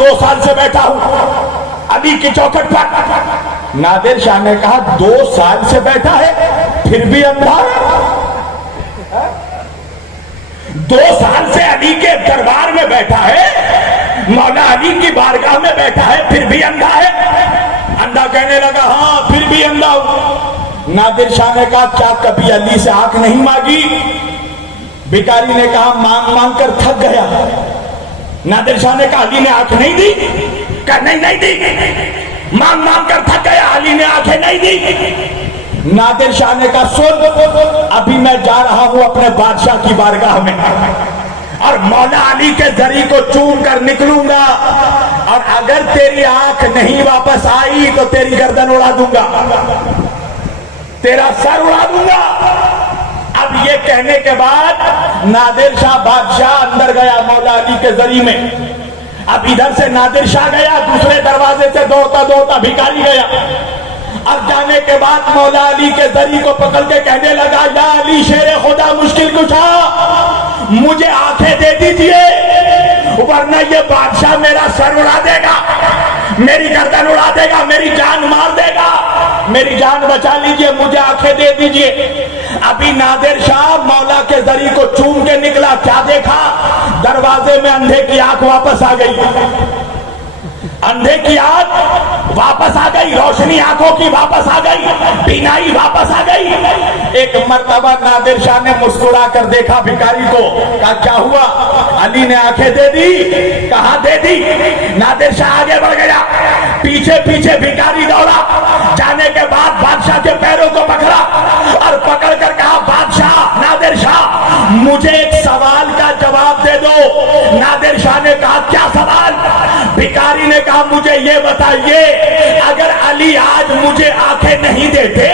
2 साल से बैठा हूं अली की चौखट पर। नादिर शाह ने कहा 2 साल से बैठा है फिर भी अंधा है? 2 साल से अली के दरबार में बैठा है, मौला अली की बारगाह में बैठा है, फिर भी अंधा है? अंधा कहने लगा हाँ फिर भी अंधा हूं। नादिर शाह ने कहा क्या कभी अली से आंख नहीं मांगी? भिखारी ने कहा मांग मांग कर थक गया। नादिर शाह ने कहा अली ने आंख नहीं दी? कहा नहीं दी। मांग मांग कर थक गया, अली ने आंखें नहीं दी। नादिर शाह ने कहा सुन, अभी मैं जा रहा हूं अपने बादशाह की बारगाह में और मौला अली के जरी को चूम कर निकलूंगा, और अगर तेरी आंख नहीं वापस आई तो तेरी गर्दन उड़ा दूंगा, तेरा सर उड़ा दूंगा। अब ये कहने के बाद नादिर शाह बादशाह अंदर गया मौला अली के जरी में। अब इधर से नादिर शाह गया, दूसरे दरवाजे से दौड़ता भिखारी गया, और जाने के बाद मौला अली के जरी को पकड़ के कहने लगा या अली शेर खुदा मुश्किल कुशा, मुझे आंखें दे दीजिए वरना ये बादशाह मेरा सर उड़ा देगा, मेरी गर्दन उड़ा देगा, मेरी जान मार देगा, मेरी जान बचा लीजिए, मुझे आंखें दे दीजिए। अभी नादिर शाह मौला के जरी को चूम के निकला, क्या देखा? दरवाजे में अंधे की आंख वापस आ गई, अंधे की आंख वापस आ गई, रोशनी आंखों की वापस आ गई, बीनाई वापस आ गई। एक मर्तबा नादिर शाह ने मुस्कुरा कर देखा भिखारी को, कहा क्या हुआ? अली ने आंखें दे दी? कहा दे दी। नादिर शाह आगे बढ़ गया, पीछे पीछे भिखारी दौड़ा, जाने के बाद बादशाह के पैरों को पकड़ा और पकड़ कर कहा बादशाह नादिर शाह मुझे एक सवाल का जवाब दे दो। नादिर शाह ने कहा क्या सवाल? भिखारी ने कहा मुझे ये बताइए, अगर अली आज मुझे आंखें नहीं देते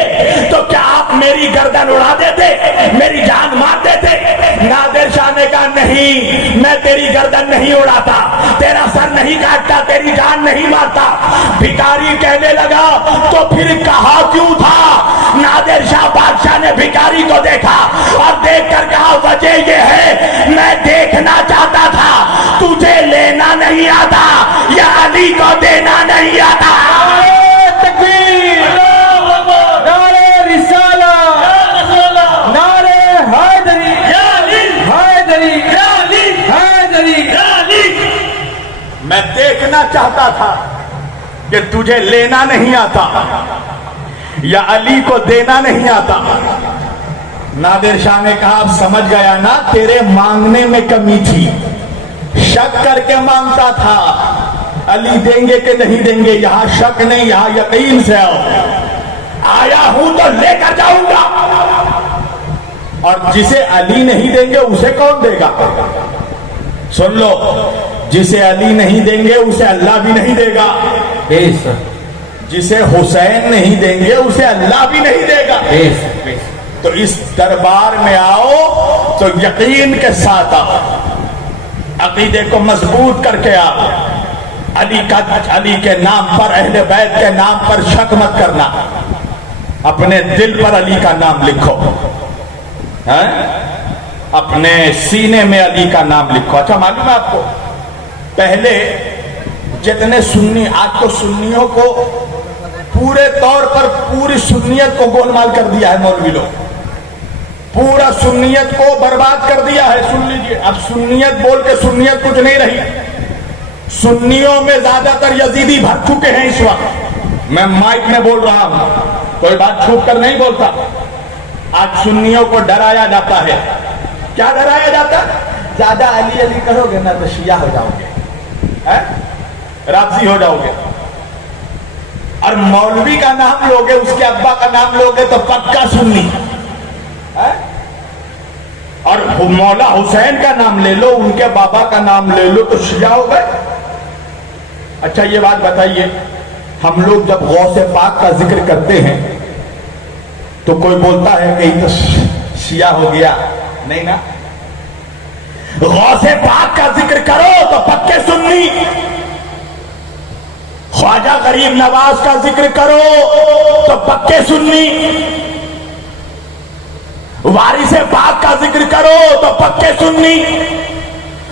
तो क्या आप मेरी गर्दन उड़ा देते, मेरी जान मार देते? नादिर शाह ने कहा नहीं, मैं तेरी गर्दन नहीं उड़ाता, तेरा सर नहीं काटता, तेरी जान नहीं मारता। भिखारी कहने लगा तो फिर कहा क्यों था? नादिर शाह बादशाह ने भिखारी को देखा और देखकर कहा वजह ये है मैं देखना चाहता था तुझे लेना नहीं आता या अली को देना नहीं आता। तकबीर, नारे रिसाला, नारे हैदरी, हैदरी, हैदरी। मैं देखना चाहता था कि तुझे लेना नहीं आता या अली को देना नहीं आता। नादिर शाह ने कहा अब समझ गया ना, तेरे मांगने में कमी थी, शक करके मांगता था अली देंगे कि नहीं देंगे, यहां शक नहीं, यहां यकीन से आओ। आया हूं तो लेकर जाऊंगा, और जिसे अली नहीं देंगे उसे कौन देगा? सुन लो, जिसे अली नहीं देंगे उसे अल्लाह भी नहीं देगा, जिसे हुसैन नहीं देंगे उसे अल्लाह भी नहीं देगा। तो इस दरबार में आओ तो यकीन के साथ आओ, अकीदे को मजबूत करके आओ। अली के नाम पर, अहले बैत के नाम पर शक मत करना, अपने दिल पर अली का नाम लिखो, हैं? अपने सीने में अली का नाम लिखो। अच्छा मालूम है आपको, पहले जितने सुन्नी, आज तो सुन्नियों को पूरे तौर पर पूरी सुन्नियत को गोलमाल कर दिया है मौलवी लोग, पूरा सुन्नियत को बर्बाद कर दिया है। सुन लीजिए, अब सुन्नियत बोल के सुन्नियत कुछ नहीं रही। सुन्नियों में ज्यादातर यजीदी भर चुके हैं इस वक्त। मैं माइक में बोल रहा हूं, कोई बात छुप कर नहीं बोलता। आज सुन्नियों को डराया जाता है। क्या डराया जाता है? ज्यादा अली अली करोगे ना तो शिया हो जाओगे, राफजी हो जाओगे, और मौलवी का नाम लोगे, उसके अब्बा का नाम लोगे तो पक्का सुन्नी, और मौला हुसैन का नाम ले लो, उनके बाबा का नाम ले लो तो शिया हो गए। अच्छा ये बात बताइए, हम लोग जब गौसे पाक का जिक्र करते हैं तो कोई बोलता है कि तो शिया हो गया? नहीं ना, गौसे पाक का जिक्र करो तो पक्के सुन्नी, ख्वाजा गरीब नवाज का जिक्र करो तो पक्के सुन्नी, वारिसे पाक का जिक्र करो तो पक्के सुन्नी,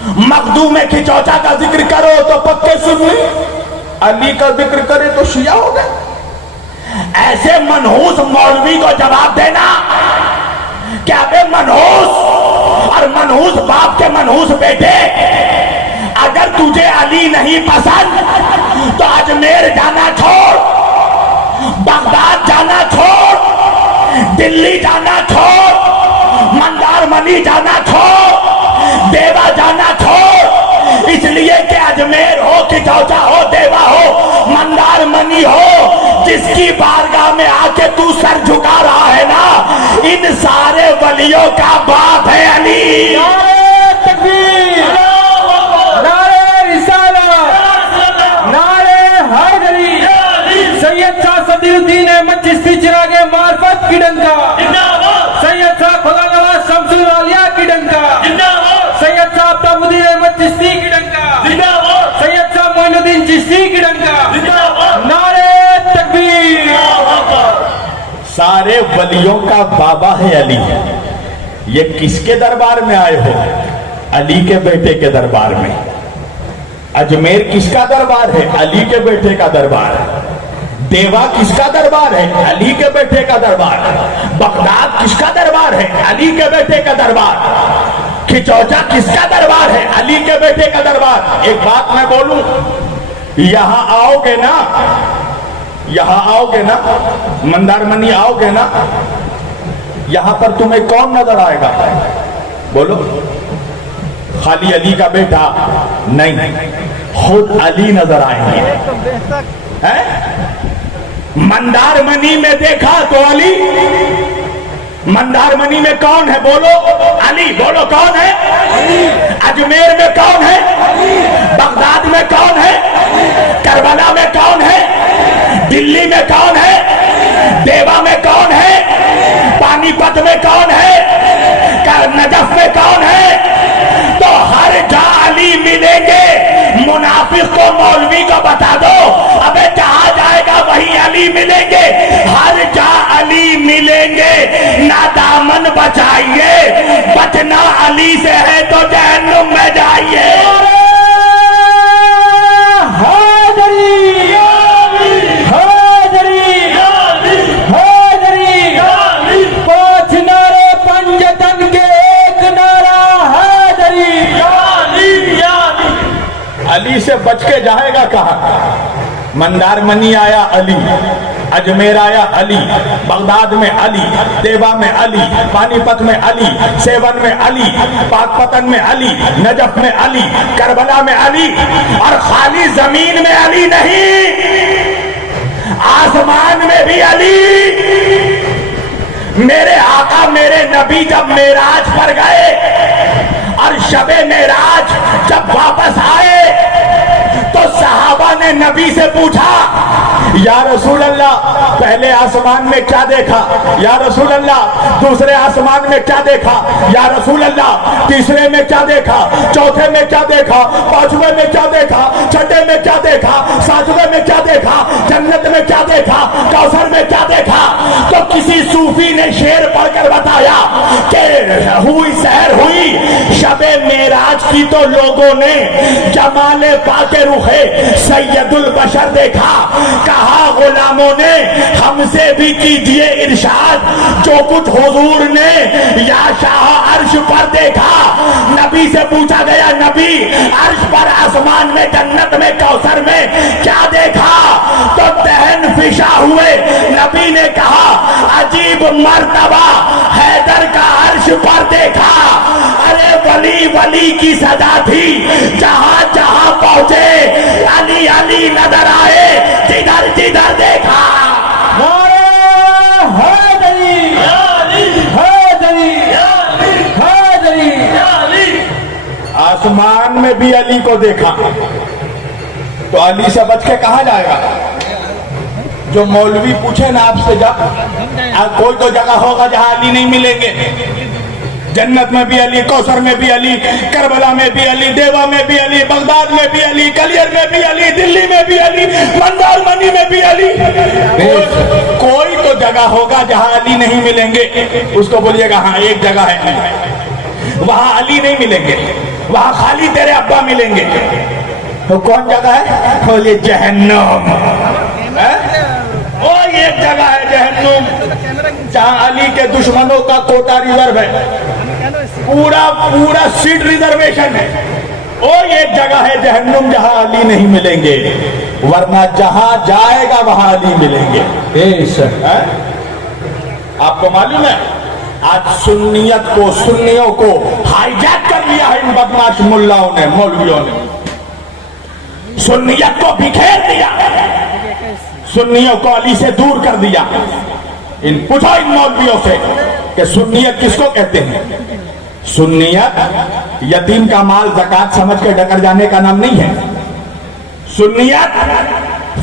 मखदूम खिचौचा का जिक्र करो तो पक्के सुन्नी, अली का जिक्र करे तो शिया हो गए। ऐसे मनहूस मौलवी को जवाब देना क्या बे मनहूस और मनहूस बाप के मनहूस बेटे, अगर तुझे अली नहीं पसंद तो अजमेर जाना छोड़, बगदाद जाना छोड़, दिल्ली जाना छोड़, मंदारमनी जाना छोड़, देवा जाना छोड़, इसलिए कि अजमेर हो, खिचौचा हो, देवा हो, मंदारमनी हो, जिसकी बारगाह में आके तू सर झुका रहा है ना, इन सारे वलियों का बाप है अली। नारे तकबीर, नारे रिसाला, नारे हैदरी, सैयद शाह सदरुद्दीन अहमद चिश्ती चिरागे मार्फत की डंका, सैयद शाह खुदा नवाज शमसुल आलिया की डंका, सैयद शाह अब्ताबुद्दीन अहमद चिश्ती की डंका, सैयद शाह मोइनुद्दीन चिश्ती की डंका, नारे तकबीर। सारे वलियों का बाबा है अली। ये किसके दरबार में आए हो? अली के बेटे के दरबार में। अजमेर किसका दरबार है? अली के बेटे का दरबार। देवा किसका दरबार है? अली के बेटे का दरबार। बगदाद किसका दरबार है? अली के बेटे का दरबार। खिचौचा किसका दरबार है? अली के बेटे का दरबार। एक बात मैं बोलूं, यहां आओगे ना, यहां आओगे ना, मंदारमनी आओगे ना, यहां पर तुम्हें कौन नजर आएगा? बोलो। खाली अली का बेटा नहीं, खुद अली नजर आएंगे। हैं? मंदारमनी में देखा तो अली। मंदारमनी में कौन है? बोलो। अली। बोलो कौन है? अजमेर में कौन है? बगदाद में कौन है? करबला में कौन है? दिल्ली में कौन है? देवा में कौन है? पानीपत में कौन है? नजफ में कौन है? तो हर जहाँ अली मिलेंगे। मुनाफिक को मौलवी को बता दो, अबे जहाँ जाएगा वहीं अली मिलेंगे। हर जहाँ अली मिलेंगे, ना दामन बचाइए, बचना अली से है तो जहन्नुम में जाइए। अली से बच के जाएगा कहाँ? मंदारमनी आया अली, अजमेर आया अली, बगदाद में अली, देवा में अली, पानीपत में अली, सेवन में अली, पाकपतन में अली, नजफ में अली, करबला में अली। और खाली जमीन में अली नहीं, आसमान में भी अली। मेरे आका मेरे नबी जब मेराज पर गए और शबे मेराज जब वापस आए तो सहाबा ने नबी से पूछा, या रसूल अल्लाह पहले आसमान में क्या देखा? या रसूल अल्लाह दूसरे आसमान में क्या देखा? या रसूल अल्लाह तीसरे में क्या देखा? चौथे में क्या देखा? पांचवें में क्या देखा? छठे में क्या देखा? सातवें में क्या देखा? जन्नत में क्या देखा? कौसर में क्या देखा? तो किसी सूफी ने शेर पढ़कर बताया कि हुई सहर हुई शबे मेराज की तो लोगों ने जमाले पाके रुखे सैयदुल बशर देखा। कहा गुलामों ने हमसे भी कीजिए इरशाद, जो कुछ हुजूर ने या शाह अर्श पर देखा। नबी से पूछा गया, नबी अर्श पर, आसमान में, जन्नत में, कौसर में क्या देखा? तो दहन फिशा हुए नबी ने कहा, अजीब मर्तबा हैदर का अर्श पर देखा। अरे वली वली की सजा थी, जहां जहां पहुंचे अली अली नजर आए, जिधर जिधर देखा। आसमान में भी अली को देखा, तो अली से बच के कहा जाएगा? जो मौलवी पूछे ना आपसे, जा कोई तो जगह होगा जहां अली नहीं मिलेंगे। जन्नत में भी अली, कौसर में भी अली, करबला में भी अली, देवा में भी अली, बगदाद में भी अली, कलियर में भी अली, दिल्ली में भी अली, मंदारमनी में भी अली। कोई तो जगह होगा जहां अली नहीं मिलेंगे। उसको बोलिएगा हाँ एक जगह है वहां अली नहीं मिलेंगे। وہاں خالی تیرے ابا ملیں گے. وہ کون جگہ ہے؟ بولے جہنم. وہ ایک جگہ ہے جہنم جہاں علی کے دشمنوں کا کوٹا ریزرو ہے, پورا سیٹ ریزرویشن ہے. اور ایک جگہ ہے جہنم جہاں علی نہیں ملیں گے, ورنہ جہاں جائے گا وہاں علی ملیں گے. آپ کو معلوم ہے آج سنیوں کو ہائی جیک کر لیا ہے ان بدماش ملاؤں نے, مولویوں نے. سنیت کو بکھیر دیا, سنیوں کو علی سے دور کر دیا. پوچھو ان مولویوں سے کہ سنیت کس کو کہتے ہیں؟ سنیت یتیم کا مال زکات سمجھ کے ڈکر جانے کا نام نہیں ہے. سنیت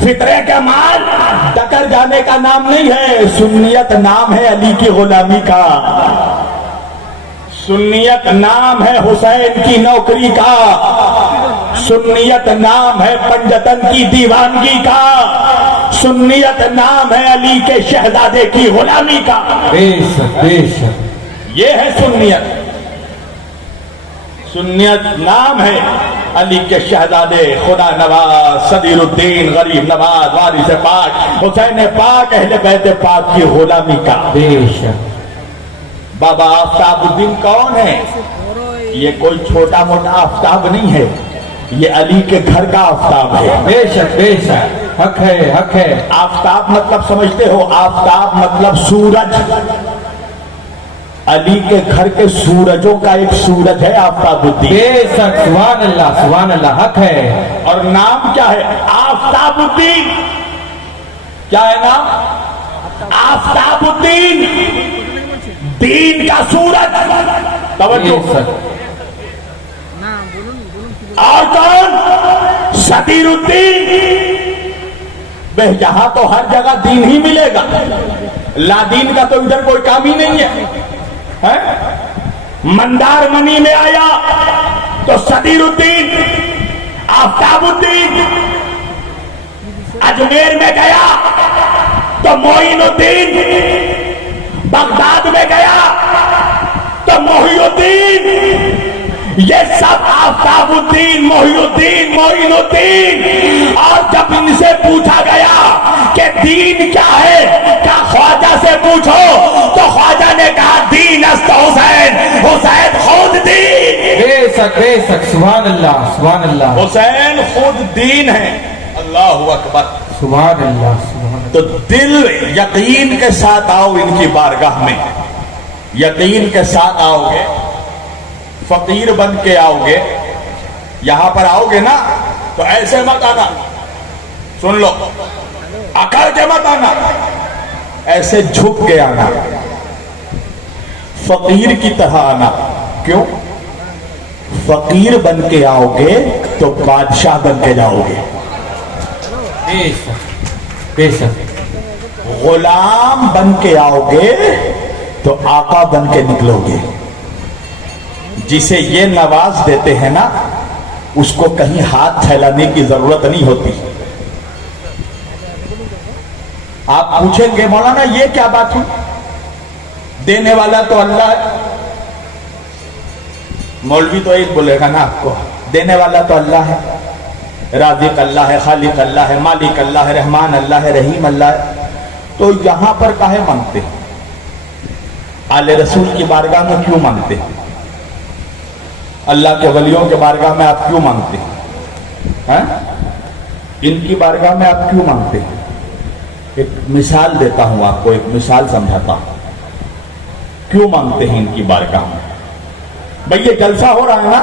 فطرے کا مال ڈکر جانے کا نام نہیں ہے. سنیت نام ہے علی کی غلامی کا, سنیت نام ہے حسین کی نوکری کا, سنیت نام ہے پنجتن کی دیوانگی کا, سنیت نام ہے علی کے شہزادے کی غلامی کا. یہ ہے سنیت. سنیت نام ہے علی کے شہزادے خدا نواز صدیر الدین غریب نواز وارث پاک حسین پاک اہل بیت پاک کی غلامی کا. بابا آفتاب الدین کون ہے؟ یہ کوئی چھوٹا موٹا آفتاب نہیں ہے, یہ علی کے گھر کا آفتاب ہے. بے شک حق ہے. آفتاب مطلب سمجھتے ہو؟ آفتاب مطلب سورج. علی کے گھر کے سورجوں کا ایک سورج ہے آفتاب الدین. بے شک, سبحان اللہ حق ہے. اور نام کیا ہے؟ آفتاب الدین. کیا ہے نام؟ آفتاب الدین, دین کا سورج. توجہ. اور کون؟ صدیر الدین. بہ یہاں تو ہر جگہ دین ہی ملے گا, لا دین کا تو ادھر کوئی کام ہی نہیں ہے. مندار منی میں آیا تو صدیر الدین آفتاب الدین, اجمیر میں گیا تو معین الدین, بغداد میں گیا تو محی الدین. یہ سب آفتاب الدین, محی الدین, معین الدین. اور جب ان سے پوچھا گیا کہ دین کیا ہے, کیا خواجہ سے پوچھو, تو خواجہ نے کہا دین است حسین, حسین خود دین. بے شک, سبحان اللہ. حسین خود دین ہے. اللہ اکبر. سبحان اللہ. تو دل یقین کے ساتھ آؤ ان کی بارگاہ میں, یقین کے ساتھ آؤ گے, فقیر بن کے آؤ گے. یہاں پر آؤ گے نا تو ایسے مت آنا, سن لو, اکڑ کے مت آنا, ایسے جھک کے آنا, فقیر کی طرح آنا. کیوں؟ فقیر بن کے آؤ گے تو بادشاہ بن کے جاؤ گے. بے شک. غلام بن کے آؤ گے تو آقا بن کے نکلو گے. جسے یہ نواز دیتے ہیں نا اس کو کہیں ہاتھ پھیلانے کی ضرورت نہیں ہوتی. آپ پوچھیں گے مولانا یہ کیا بات ہوئی, دینے والا تو اللہ ہے. مولوی تو ایک بولے گا نا آپ کو, دینے والا تو اللہ ہے, رازق اللہ ہے, خالق اللہ ہے, مالک اللہ ہے, رحمان اللہ ہے, رحیم اللہ ہے. تو یہاں پر کاہے مانگتے ہیں؟ آل رسول کی بارگاہ میں کیوں مانگتے ہیں؟ اللہ کے ولیوں کے بارگاہ میں آپ کیوں مانگتے ہیں؟ ان کی بارگاہ میں آپ کیوں مانگتے ہیں؟ ایک مثال دیتا ہوں آپ کو, ایک مثال سمجھاتا ہوں کیوں مانگتے ہیں ان کی بارگاہ میں. بھئی یہ جلسہ ہو رہا ہے نا,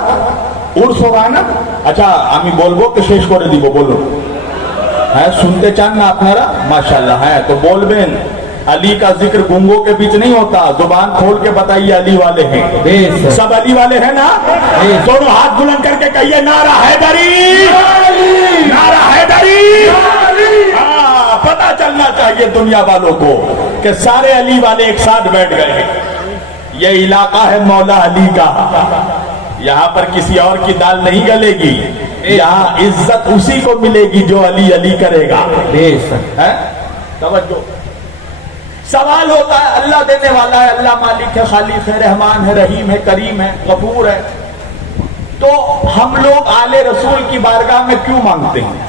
عرس ہو رہا ہے نا. اچھا আমি বলবো کہ শেষ করে দিব, বলো. হ্যাঁ শুনতে চান না আপনারা? মাশাআল্লাহ. হ্যাঁ তো বলবেন. علی کا ذکر گونگوں کے بیچ نہیں ہوتا, زبان کھول کے بتائیے علی والے ہیں, سب علی والے ہیں نا. دونوں ہاتھ بلند کر کے کہیے نعرہ حیدری, نعرہ حیدری. پتہ چلنا چاہیے دنیا والوں کو کہ سارے علی والے ایک ساتھ بیٹھ گئے ہیں. یہ علاقہ ہے مولا علی کا, یہاں پر کسی اور کی دال نہیں گلے گی. یہاں عزت اسی کو ملے گی جو علی علی کرے گا. توجہ. سوال ہوتا ہے اللہ دینے والا ہے, اللہ مالک ہے, خالق ہے, رحمان ہے, رحیم ہے, کریم ہے, غفور ہے. تو ہم لوگ آل رسول کی بارگاہ میں کیوں مانگتے ہیں؟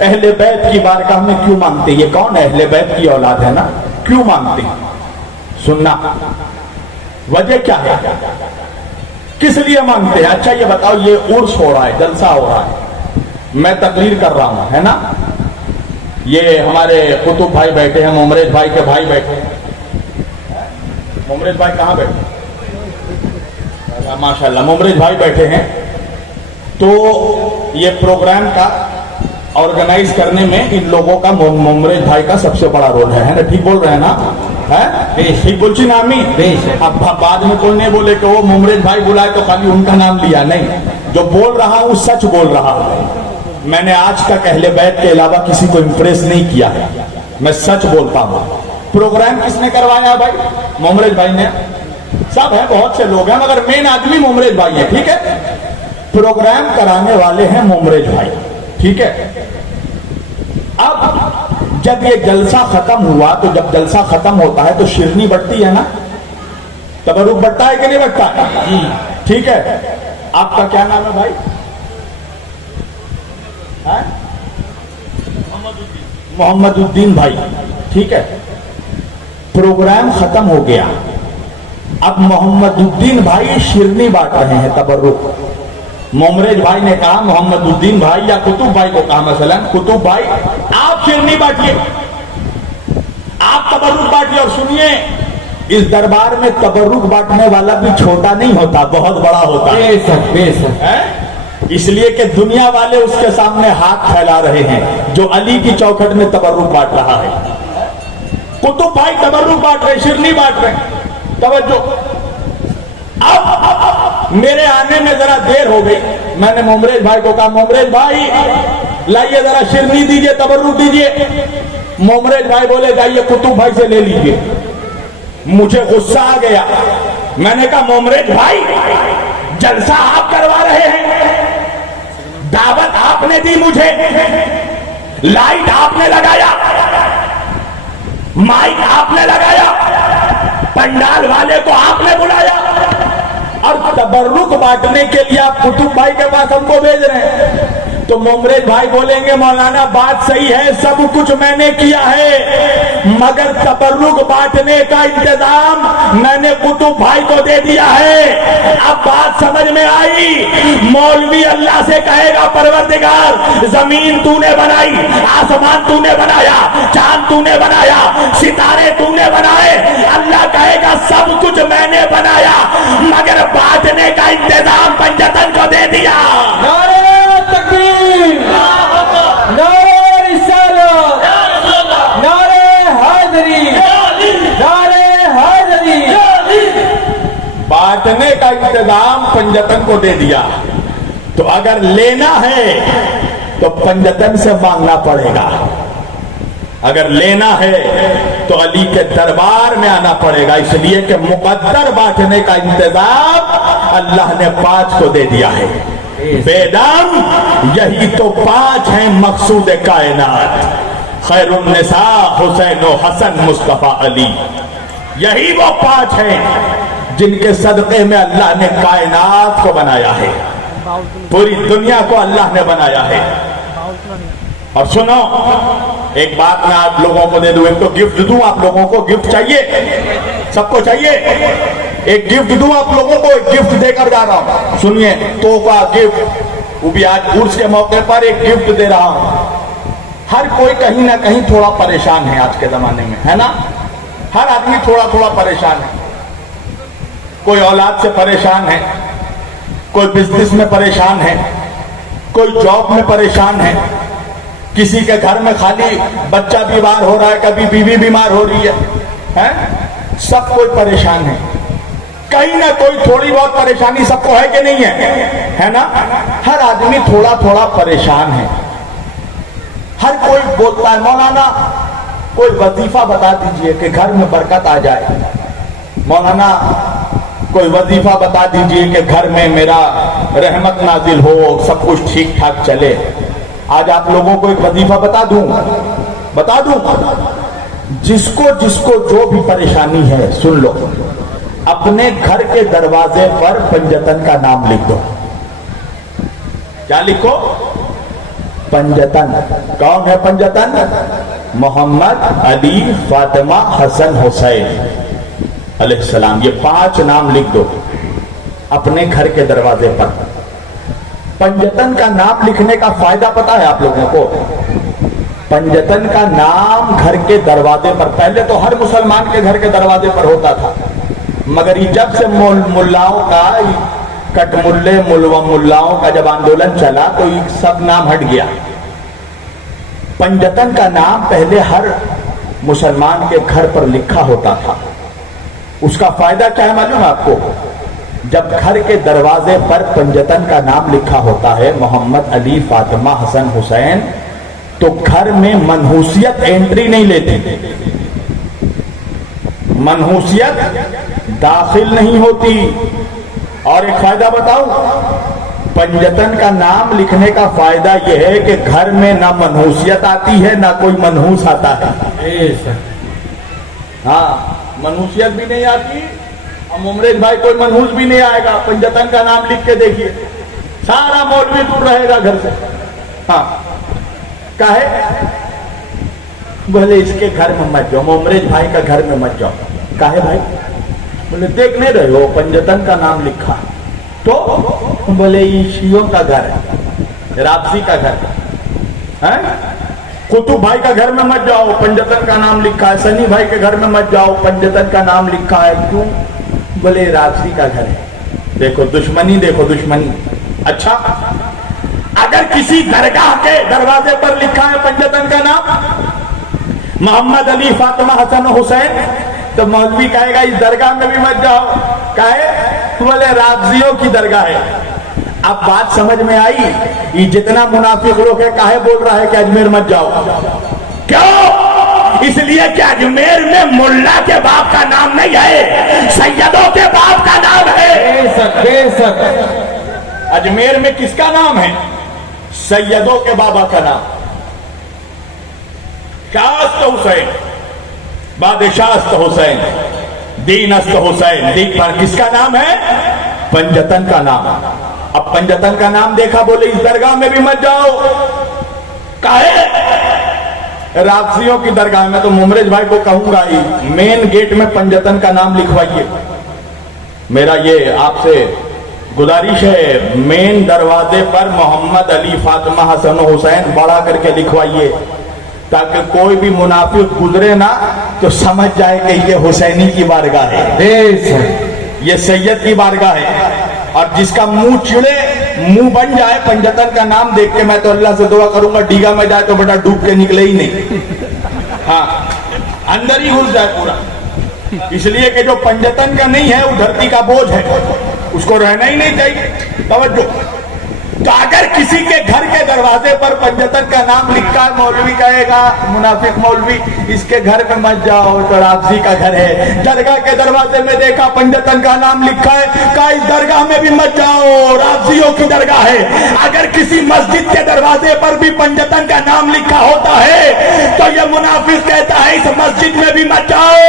اہل بیت کی بارگاہ میں کیوں مانگتے ہیں؟ یہ کون اہل بیت کی اولاد ہے نا، کیوں مانگتے ہیں؟ سننا وجہ کیا ہے، کس لیے مانگتے ہیں؟ اچھا یہ بتاؤ، یہ عرس ہو رہا ہے، جلسہ ہو رہا ہے، میں تقریر کر رہا ہوں، ہے نا، یہ ہمارے قطب بھائی بیٹھے ہیں، ممرج بھائی کے بھائی بیٹھے ہیں، ممرج بھائی کہاں بیٹھے؟ ماشاءاللہ ممرج بھائی بیٹھے ہیں. تو یہ پروگرام کا آرگنائز کرنے میں ان لوگوں کا ممرج بھائی کا سب سے بڑا رول ہے نا؟ ٹھیک بول رہے ہیں نا؟ ٹھیک بول چی نامی؟ اب بعد میں کوئی نہیں بولے کہ وہ ممرج بھائی بلائے تو خالی ان کا نام لیا، نہیں، جو بول رہا ہوں سچ بول رہا ہوں. میں نے آج تک اہل بیت کے علاوہ کسی کو امپریس نہیں کیا ہے، میں سچ بولتا ہوں. پروگرام کس نے کروایا بھائی؟ ممرج بھائی نے. سب ہیں، بہت سے لوگ ہیں، مگر مین آدمی ممرج بھائی ہے. ٹھیک ہے، پروگرام کرانے والے ہیں ممرج بھائی. ٹھیک ہے، اب جب یہ جلسہ ختم ہوا تو جب جلسہ ختم ہوتا ہے تو شیرنی بٹتی ہے نا، تبرک بٹتا ہے کہ نہیں بٹتا ہے؟ ٹھیک ہے، آپ کا کیا نام ہے بھائی؟ محمد الدین بھائی. ٹھیک ہے، پروگرام ختم ہو گیا، اب محمد الدین بھائی شیرنی بانٹ رہے ہیں، تبرک. ممرج بھائی نے کہا محمد الدین بھائی یا قطب بھائی کو کہا مثلا، قطب بھائی آپ شیرنی بانٹیے، آپ تبرک بانٹیے. اور سنیے، اس دربار میں تبرک بانٹنے والا بھی چھوٹا نہیں ہوتا، بہت بڑا ہوتا ہے. اس لیے کہ دنیا والے اس کے سامنے ہاتھ پھیلا رہے ہیں جو علی کی چوکھٹ میں تبرک بانٹ رہا ہے. قطب بھائی تبرک بانٹ رہے، شیرنی بانٹ رہے. توجہ، اب میرے آنے میں ذرا دیر ہو گئی، میں نے ممرج بھائی کو کہا ممرج بھائی لائیے ذرا شیرنی دیجئے، تبرک دیجئے. ممرج بھائی بولے جائیے قطب بھائی سے لے لیجئے. مجھے غصہ آ گیا، میں نے کہا ممرج بھائی جلسہ آپ کروا رہے ہیں، دعوت آپ نے دی مجھے، لائٹ آپ نے لگایا، مائک آپ نے لگایا، پنڈال والے کو آپ نے بلایا، اور تبرک بانٹنے کے لیے آپ قطب بھائی کے پاس ہم کو بھیج رہے ہیں. تو ممرج بھائی بولیں گے مولانا بات صحیح ہے، سب کچھ میں نے کیا ہے، مگر تبرک بانٹنے کا انتظام میں نے قطب بھائی کو دے دیا ہے. اب بات سمجھ میں آئی؟ مولوی اللہ سے کہے گا پروردگار زمین تو نے بنائی، آسمان تو نے بنایا، چاند تو نے بنایا، ستارے تو نے بنائے. اللہ کہے گا سب کچھ میں نے بنایا مگر بانٹنے کا انتظام پنجتن کو دے دیا. تکبیر، نعرہ رسالت، نعرہ حیدری، نعرہ حیدری. بانٹنے کا انتظام پنجتن کو دے دیا. تو اگر لینا ہے تو پنجتن سے مانگنا پڑے گا، اگر لینا ہے تو علی کے دربار میں آنا پڑے گا. اس لیے کہ مقدر بانٹنے کا انتظام اللہ نے 5 کو دے دیا ہے. بیدم یہی تو 5 ہیں مقصود کائنات، خیر النساء حسین و حسن مصطفیٰ علی. یہی وہ 5 ہیں جن کے صدقے میں اللہ نے کائنات کو بنایا ہے، پوری دنیا کو اللہ نے بنایا ہے. اور سنو ایک بات میں آپ لوگوں کو دے دوں، ایک تو گفٹ دوں آپ لوگوں کو. گفٹ چاہیے؟ سب کو چاہیے؟ ایک گفٹ دوں آپ لوگوں کو، ایک گفٹ دے کر جا رہا ہوں. سنیے، تحفہ گفٹ، وہ بھی آج عرس کے موقع پر ایک گفٹ دے رہا ہوں. ہر کوئی کہیں نہ کہیں تھوڑا پریشان ہے آج کے زمانے میں، ہے نا؟ ہر آدمی تھوڑا تھوڑا پریشان ہے. کوئی اولاد سے پریشان ہے، کوئی بزنس میں پریشان ہے، کوئی جاب میں پریشان ہے، کسی کے گھر میں خالی بچہ بیمار ہو رہا ہے، کبھی بیوی بیمار ہو رہی ہے. سب کوئی پریشان ہے، کہیں نہ کوئی تھوڑی بہت پریشانی سب کو ہے کہ نہیں ہے نا؟ ہر آدمی تھوڑا تھوڑا پریشان ہے. ہر کوئی بولتا ہے مولانا کوئی وظیفہ بتا دیجئے کہ گھر میں برکت آ جائے، مولانا کوئی وظیفہ بتا دیجئے کہ گھر میں میرا رحمت نازل ہو، سب کچھ ٹھیک ٹھاک چلے. آج آپ لوگوں کو ایک وظیفہ بتا دوں، جس کو جو بھی پریشانی ہے سن لو. अपने घर के दरवाजे पर पंजतन का नाम लिख दो। क्या लिखो? पंजतन। कौन है पंजतन? मोहम्मद, अली, फातिमा, हसन, हुसैन अलैहिस्सलाम। ये 5 नाम लिख दो अपने घर के दरवाजे पर। पंजतन का नाम लिखने का फायदा पता है आप लोगों को? पंजतन का नाम घर के दरवाजे पर, पहले तो हर मुसलमान के घर के दरवाजे पर होता था, मगर ये जब से मुल्लाओं का, कटमुल्ले मुल्लाओं का जब आंदोलन चला तो ये सब नाम हट गया। पंजतन का नाम पहले हर मुसलमान के घर पर लिखा होता था। उसका फायदा क्या है मालूम आपको? जब घर के दरवाजे पर पंजतन का नाम लिखा होता है, मोहम्मद, अली, फातिमा, हसन, हुसैन, तो घर में मनहूसियत एंट्री नहीं लेती, मनहूसियत दाखिल नहीं होती। और एक फायदा बताऊं, पंजतन का नाम लिखने का फायदा यह है कि घर में ना मनहूसियत आती है ना कोई मनहूस आता है। हाँ, मनहूसियत भी नहीं आती और मुमरेज भाई कोई मनहूस भी नहीं आएगा। पंजतन का नाम लिख के देखिए, सारा मौलवी दूर रहेगा घर से। हाँ, काहे? बोले इसके घर में मत जाओ, मुमरेज भाई का घर में मत जाओ। काहे भाई? बोले देख नहीं रहे हो पंजतन का नाम लिखा। तो बोले ये शियों का घर है, राबसी का घर है। कुतुब भाई का घर में मत जाओ, पंजतन का नाम लिखा है। सनी भाई के घर में मत जाओ, पंजतन का नाम लिखा है। क्यों? बोले राबसी का घर है। देखो दुश्मनी, देखो दुश्मनी। अच्छा, अगर किसी दरगाह के दरवाजे पर लिखा है पंजतन का नाम, मोहम्मद, अली, फातिमा, हसन, हुसैन, तो मौलवी कहेगा इस दरगाह में भी मत जाओ। काहे? बोले राबजियों की दरगाह है। अब बात समझ में आई? ये जितना मुनाफिक लोग है काहे बोल रहा है कि अजमेर मत जाओ? क्यों? इसलिए कि अजमेर में मुल्ला के बाप का नाम नहीं है, सैयदों के बाप का नाम है। बेशक बेशक। अजमेर में किसका नाम है? सैयदों के बाबा का नाम। शास्त हुसैन, बादशाह हुसैन, दीनस्त हुसैन। दीन पर किसका नाम है? पंजतन का नाम। अब पंजतन का नाम देखा, बोले इस दरगाह में भी मत जाओ। काहे? राबसियों की दरगाह में। तो मुमरेज भाई को कहूंगा ही मेन गेट में पंजतन का नाम लिखवाइए। मेरा ये आपसे गुजारिश है, मेन दरवाजे पर मोहम्मद, अली, फातिमा, हसन, हुसैन बड़ा करके लिखवाइए, ताकि कोई भी मुनाफिक गुजरे ना तो समझ जाए कि ये हुसैनी की बारगाह है, ये सैयद की बारगाह है। और जिसका मुंह चिड़े, मुंह बन जाए पंजतन का नाम देख के, मैं तो अल्लाह से दुआ करूंगा डीगा में जाए तो बेटा डूब के निकले ही नहीं। हाँ, अंदर ही घुस जाए पूरा। इसलिए कि जो पंजतन का नहीं है वो धरती का बोझ है, उसको रहना ही नहीं चाहिए। तवज्जो। तो अगर किसी के घर के दरवाजे पर पंजतन का नाम लिखा है, मौलवी कहेगा, मुनाफिक मौलवी, इसके घर में मत जाओ, तो राबसी का घर है। दरगाह के दरवाजे में देखा पंजतन का नाम लिखा है, कहा इस दरगाह में भी मत जाओ, राबसियों की दरगाह है। अगर किसी मस्जिद के दरवाजे पर भी पंजतन का नाम लिखा होता है तो यह मुनाफिक कहता है इस मस्जिद में भी मत जाओ,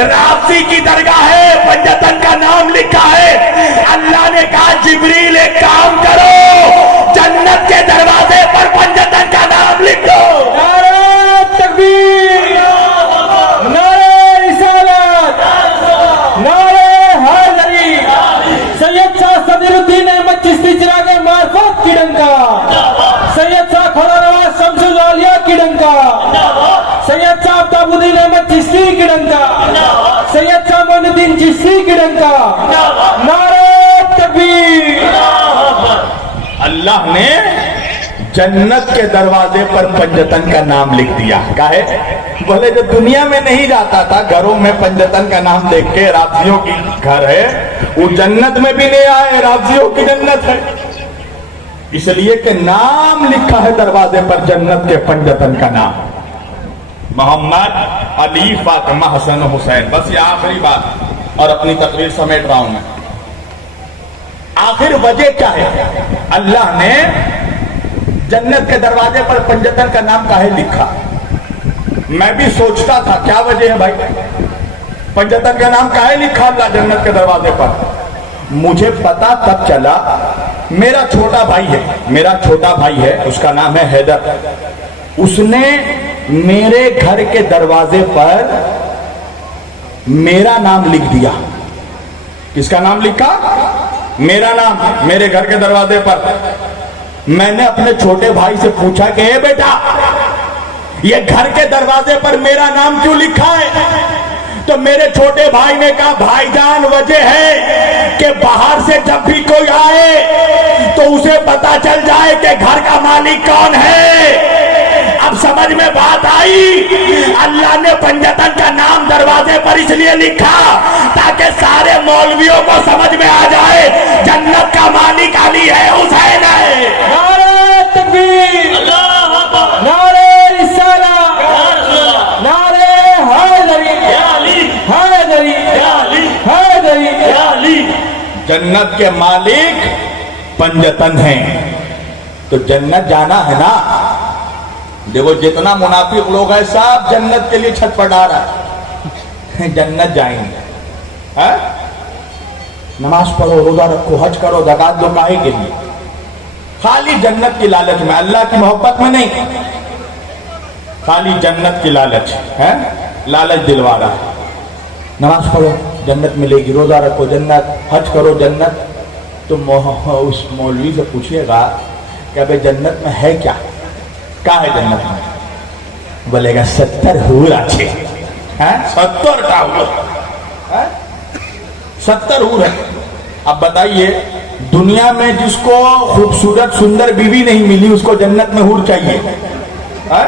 राबसी की दरगाह है, पंजतन का नाम लिखा है। अल्लाह ने कहा जिब्रील एक काम करो, जन्नत के दरवाजे पर पंजतन का नाम लिख दो। नारे तकबीर, नारे रिसालत, नारे हैदरी। सैयद शाह सदरुद्दीन अहमद चिश्ती चिरागे मार्फत की डंका, सैयद शाह खुदा नवाज शमसुल आलिया की डंका, सैयद शाह अब्ताबुद्दीन अहमद चिश्ती की डंका, सैयद शाह मोइनुद्दीन चिश्ती की डंका। नारे तकबीर। अल्लाह ने जन्नत के दरवाजे पर पंजतन का नाम लिख दिया। काहे? बोले जो दुनिया में नहीं जाता था, घरों में पंजतन का नाम देख के राबसियों की घर है, वो जन्नत में भी नहीं आए, राबसियों की जन्नत है। इसलिए कि नाम लिखा है दरवाजे पर जन्नत के पंजतन का नाम, मोहम्मद, अली, फातिमा, हसन, हुसैन। बस ये आखिरी बात और अपनी तकरीर समेट रहा हूं मैं। आखिर वजह क्या है? अल्लाह ने जन्नत के दरवाजे पर पंजतन का नाम काहे लिखा? मैं भी सोचता था क्या वजह है भाई। पंजतन का नाम काहे लिखा अल्लाह जन्नत के दरवाजे पर? मुझे पता तब चला, मेरा छोटा भाई है, उसका नाम है हैदर, उसने मेरे घर के दरवाजे पर मेरा नाम लिख दिया। किसका नाम लिखा? मेरा नाम मेरे घर के दरवाजे पर। मैंने अपने छोटे भाई से पूछा कि ए बेटा, ये घर के दरवाजे पर मेरा नाम क्यों लिखा है? तो मेरे छोटे भाई ने कहा, भाईजान वजह है कि बाहर से जब भी कोई आए तो उसे पता चल जाए कि घर का मालिक कौन है। अब समझ में बात आई, अल्लाह ने पंजतन का नाम दरवाजे पर इसलिए लिखा ताकि सारे मौलवियों को समझ में आ जाए जन्नत का मालिक अली है, हुसैन है। नारे तकबीर, नारे रिसालत, नारे हैदरी, हैदरी, हैदरी। जन्नत के मालिक पंजतन हैं, तो जन्नत जाना है ना। देखो जितना मुनाफिक लोग है सब जन्नत के लिए छटपटा रहा है, जन्नत जाएंगे, है? नमाज पढ़ो, रोजा रखो, हज करो, ज़कात दो, काहे के लिए? खाली जन्नत की लालच में, अल्लाह की मोहब्बत में नहीं, खाली जन्नत की लालच है, लालच दिलवा रहा है। नमाज पढ़ो जन्नत मिलेगी, रोजा रखो जन्नत, हज करो जन्नत। तो उस मौलवी से पूछिएगा कि अबे जन्नत में है क्या है जन्नत में? बोलेगा 70 हूर अच्छे हैं, 70 का हूर है, 70 हूर है। अब बताइए, दुनिया में जिसको खूबसूरत सुंदर बीवी नहीं मिली उसको जन्नत में हूर चाहिए है?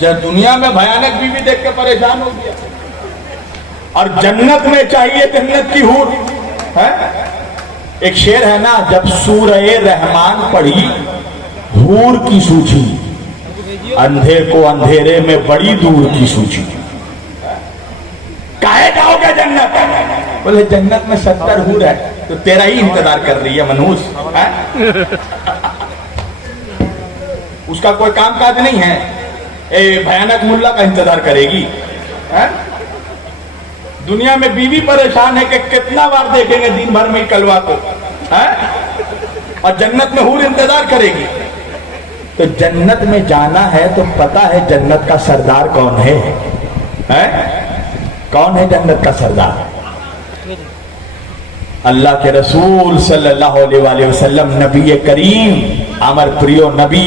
जब दुनिया में भयानक बीवी देख के परेशान हो गया, और जन्नत में चाहिए जन्नत की हूर है। एक शेर है ना, जब सूरह रहमान पढ़ी हूर की सूची, अंधे को अंधेरे में बड़ी दूर की सूची। काहे जाओगे जन्नत? बोले जन्नत में 70 हूर है, तो तेरा ही इंतजार कर रही है मनहूस है? उसका कोई काम काज नहीं है, भयानक मुल्ला का इंतजार करेगी है? दुनिया में बीवी परेशान है कि कितना बार देखेंगे दिन भर में कलवा को है? और जन्नत में हूर इंतजार करेगी। तो जन्नत में जाना है तो पता है जन्नत का सरदार कौन है? कौन है जन्नत का सरदार? अल्लाह के रसूल सल्लल्लाहु अलैहि वसल्लम, नबी करीम, अमर प्रियो नबी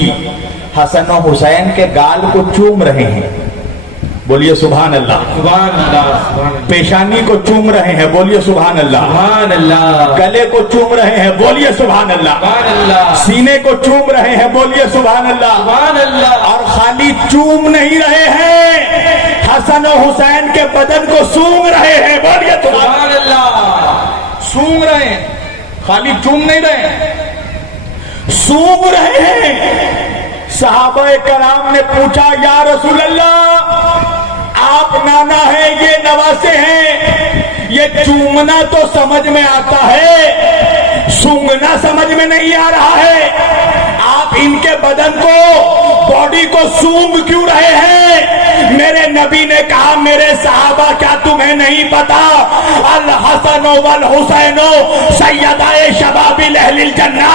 हसन और हुसैन के गाल को चूम रहे हैं, बोलिए सुभान अल्लाह। सुभान अल्लाह। पेशानी को चूम रहे हैं, बोलिए सुभान अल्लाह। सुभान अल्लाह। गले को चूम रहे हैं, बोलिए सुभान अल्लाह। सुभान अल्लाह। सीने को चूम रहे हैं, बोलिए सुभान अल्लाह। सुभान अल्लाह। और खाली चूम नहीं रहे हैं, हसन और हुसैन के बदन को सूंघ रहे हैं, बोलिए सुभान अल्लाह। सूंघ रहे हैं, खाली चूम नहीं रहे, सूंघ रहे हैं। सहाबा कराम ने पूछा, या रसूल अल्लाह, आप नाना है, ये नवासे हैं, ये चूमना तो समझ में आता है, सूंघना समझ में नहीं आ रहा है, आप इनके बदन को, बॉडी को सूंघ क्यों रहे हैं? मेरे नबी ने कहा, मेरे सहाबा क्या तुम्हें नहीं पता, अल हसन वल हुसैन सैयदाए शबाबिल अहलिल जन्ना,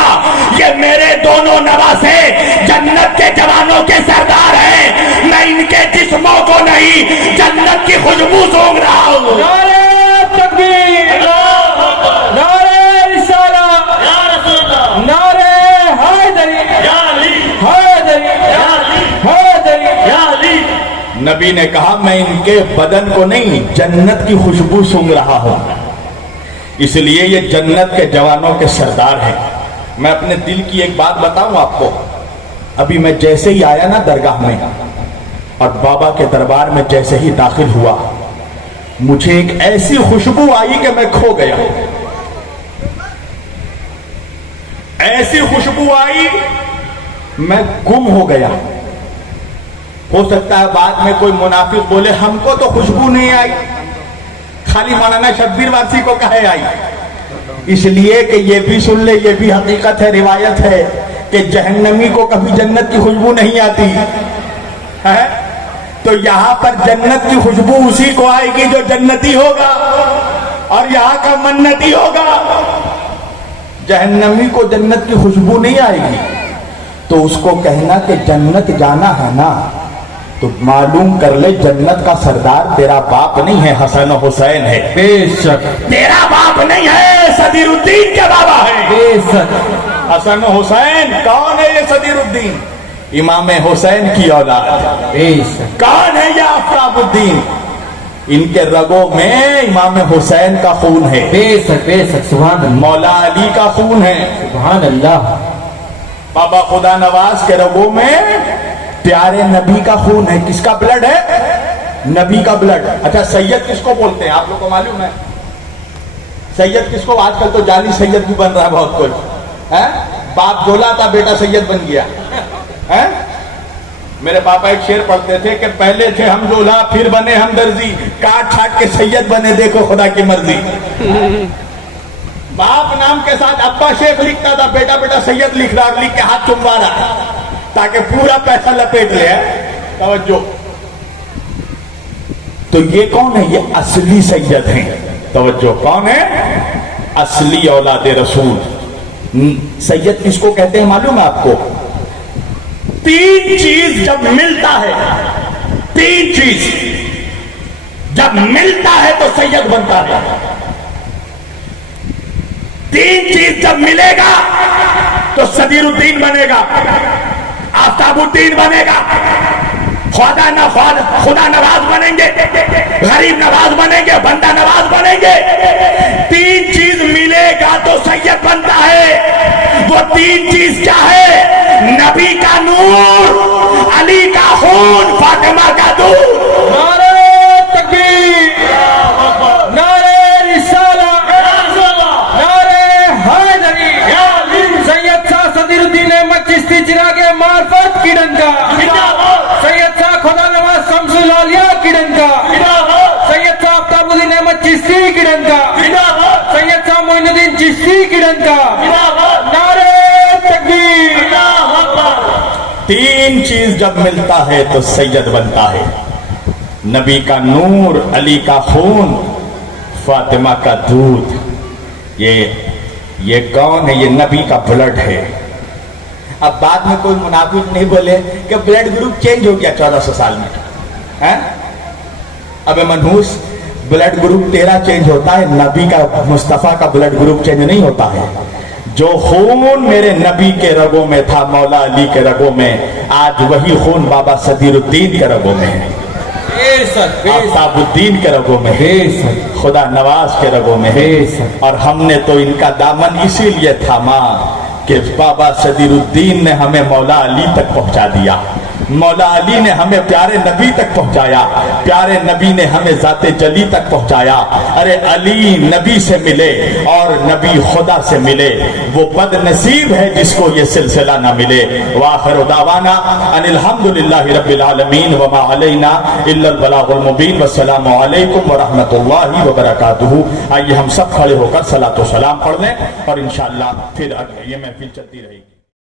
ये मेरे दोनों नवासे जन्नत के जवानों के सरदार हैं, मैं इनके जिस्मों को नहीं जन्नत की खुशबू सूंघ रहा हूं। नारे तकबीर, नारे रिसालत, नारे हैदरी, हैदरी, हैदरी। नबी ने कहा, मैं इनके बदन को नहीं जन्नत की खुशबू सूंघ रहा हूं, इसलिए ये जन्नत के जवानों के सरदार हैं। मैं अपने दिल की एक बात बताऊं आपको, अभी मैं जैसे ही आया ना दरगाह में और बाबा के दरबार में जैसे ही दाखिल हुआ, मुझे एक ऐसी खुशबू आई कि मैं खो गया, ऐसी खुशबू आई मैं गुम हो गया। हो सकता है बाद में कोई मुनाफिक बोले हमको तो खुशबू नहीं आई, खाली मौलाना शब्बीर वासी को कहे आई। इसलिए कि ये भी सुन ले, ये भी हकीकत है, रिवायत है कि जहन्नमी को कभी जन्नत की खुशबू नहीं आती है। تو یہاں پر جنت کی خوشبو اسی کو آئے گی جو جنتی ہوگا اور یہاں کا منتی ہوگا. جہنمی کو جنت کی خوشبو نہیں آئے گی تو اس کو کہنا کہ جنت جانا ہے نا تو معلوم کر لے جنت کا سردار تیرا باپ نہیں ہے، حسن و حسین ہے. بے شک تیرا باپ نہیں ہے، صدیر الدین کے بابا ہے. بے شک. حسن و حسین کون ہے؟ یہ صدیر الدین امام حسین کی اولاد. بے شک. کون ہے یہ آفتاب الدین؟ ان کے رگوں میں امام حسین کا خون ہے. بے شک بے شک. سبحان اللہ. مولا علی کا خون ہے. سبحان اللہ. بابا خدا نواز کے رگوں میں پیارے نبی کا خون ہے. کس کا بلڈ ہے؟ نبی کا بلڈ. اچھا سید کس کو بولتے ہیں آپ لوگ کو معلوم ہے؟ سید کس کو؟ آج کل تو جعلی سید بھی بن رہا ہے بہت کچھ. باپ جولا تھا، بیٹا سید بن گیا. میرے پاپا ایک شعر پڑھتے تھے کہ پہلے تھے ہم جولا پھر بنے ہم درزی، کاٹ چھاٹ کے سید بنے دیکھو خدا کی مرضی. باپ نام کے ساتھ ابا شیخ لکھتا تھا، بیٹا بیٹا سید لکھ رہا، لکھ کے ہاتھ چموا رہا تاکہ پورا پیسہ لپیٹ لے. توجہ. تو یہ کون ہے؟ یہ اصلی سید ہیں. توجہ. کون ہے؟ اصلی اولاد رسول. سید کس کو کہتے ہیں معلوم ہے آپ کو؟ تین چیز جب ملتا ہے، تین چیز جب ملتا ہے تو سید بنتا ہے. تین چیز جب ملے گا تو صدیر الدین بنے گا، آفتاب الدین بنے گا، خدا نواز بنیں گے، غریب نواز بنیں گے، بندہ نواز بنیں گے. تین چیز ملے گا تو سید بنتا ہے. وہ تین چیز کیا ہے؟ نبی کا نور، علی کا خون، فاطمہ کا دودھ. نعرہ تکبیر، نعرہ رسالہ، نعرہ حیدری. سید شاہ صدر الدین احمد چشتی چراغ معرفت کی ڈنکا. سید شاہ خدا نواز شمس العالیہ کی ڈنکا. سید شاہ آفتاب الدین احمد چشتی کی ڈنکا. سید شاہ معین الدین چشتی کی ڈنکا. نعرہ تکبیر. تین چیز جب ملتا ہے تو سید بنتا ہے. نبی کا نور، علی کا خون، فاطمہ کا دودھ. یہ کون ہے؟ یہ نبی کا بلڈ ہے. اب بعد میں کوئی منافق نہیں بولے کہ بلڈ گروپ چینج ہو گیا 1400 سال میں. اب منحوس بلڈ گروپ تیرا چینج ہوتا ہے، نبی کا مصطفیٰ کا بلڈ گروپ چینج نہیں ہوتا ہے. جو خون میرے نبی کے رگوں میں تھا، مولا علی کے رگوں میں، آج وہی خون بابا صدیر الدین کے رگوں میں ہے، آفتاب الدین کے رگوں میں ہے، خدا نواز کے رگوں میں ہے. اور ہم نے تو ان کا دامن اسی لیے تھاما کہ بابا صدیر الدین نے ہمیں مولا علی تک پہنچا دیا. مولا علی نے ہمیں پیارے نبی تک پہنچایا، پیارے نبی نے ہمیں ذات جلی تک پہنچایا. ارے علی نبی سے ملے اور نبی خدا سے ملے، وہ بد نصیب ہے جس کو یہ سلسلہ نہ ملے. وآخر دعوانا ان الحمدللہ رب العالمین وما علینا الا البلاغ المبین. والسلام علیکم ورحمۃ اللہ وبرکاتہ. آئیے ہم سب کھڑے ہو کر صلاۃ و سلام پڑھ لیں اور انشاءاللہ پھر یہ محفل چلتی رہے گی.